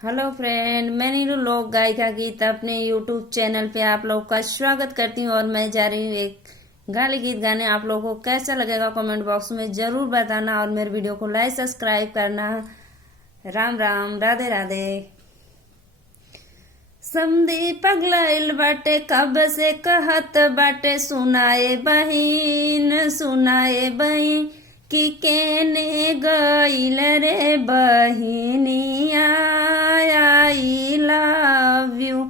Hello friend, मैं नीरू लोक गायिका गीत अपने यूट्यूब चैनल पे आप लोग का स्वागत करती हूँ। और मैं जा रही हूँ एक गाली गीत गाने। आप लोगों को कैसा लगेगा कमेंट बॉक्स में जरूर बताना और मेरे वीडियो को लाइक सब्सक्राइब करना। राम राम, राधे राधे। समधी पगलाइल बाटे कब से कहत बाटे, सुनाए बहिन सुनाए बहिन कि केने गईल रे बहिनिया, आई लव यू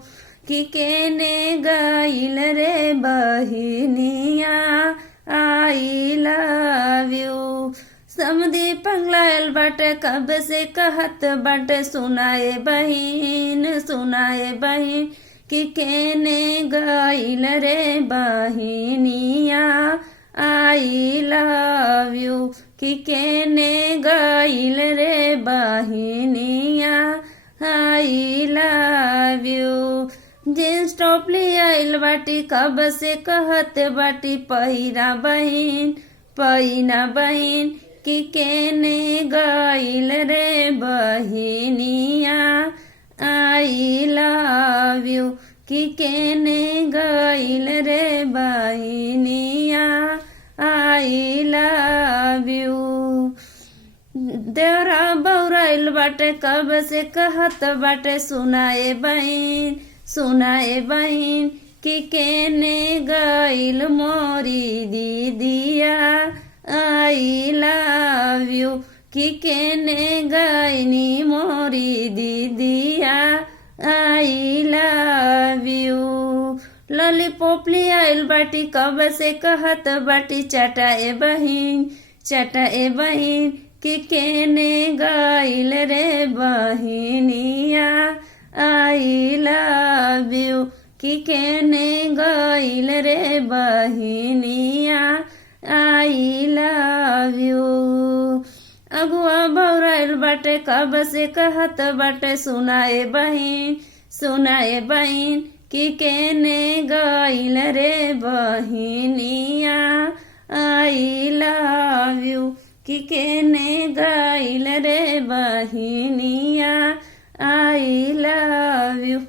कि केने गईल रे बहिनिया, आई लव यू। समधी पगलाइल बाटे कब से कहत बाटे, सुनाए बहिन कि केने गईल रे बहिनिया, आई लव यू कि केने गईल रे बहिनिया, I love you. Jeans top लियाइल बाटी कब से कहत बाटी, पहिरा बहिन कि केने गईल रे बहिनिया, आई लव यू कि केने गईल रे बहिनिया, आई लव यू। देवरा बौराइल बाटे कब से कहत बाटे, सुनाए बहिन कि केने गईल मोरी दीदिया, आई लव यू कि केने गईनी मोरी दीदिया, आई लव यू। लॉलीपॉप लियाइल बाटी कब से कहत बाटी, चटाए बहिन कि केने गईल रे बहिनिया, आई लव यू कि केने गईल रे बहिनिया, आई लव यू। अगुआ बौराइल बाटे कब से कहत बाटे, सुनाए बहिन कि केने गईल रे बहिनिया, आई लव यू कि केने गईल रे बहिनिया, आई लव यू।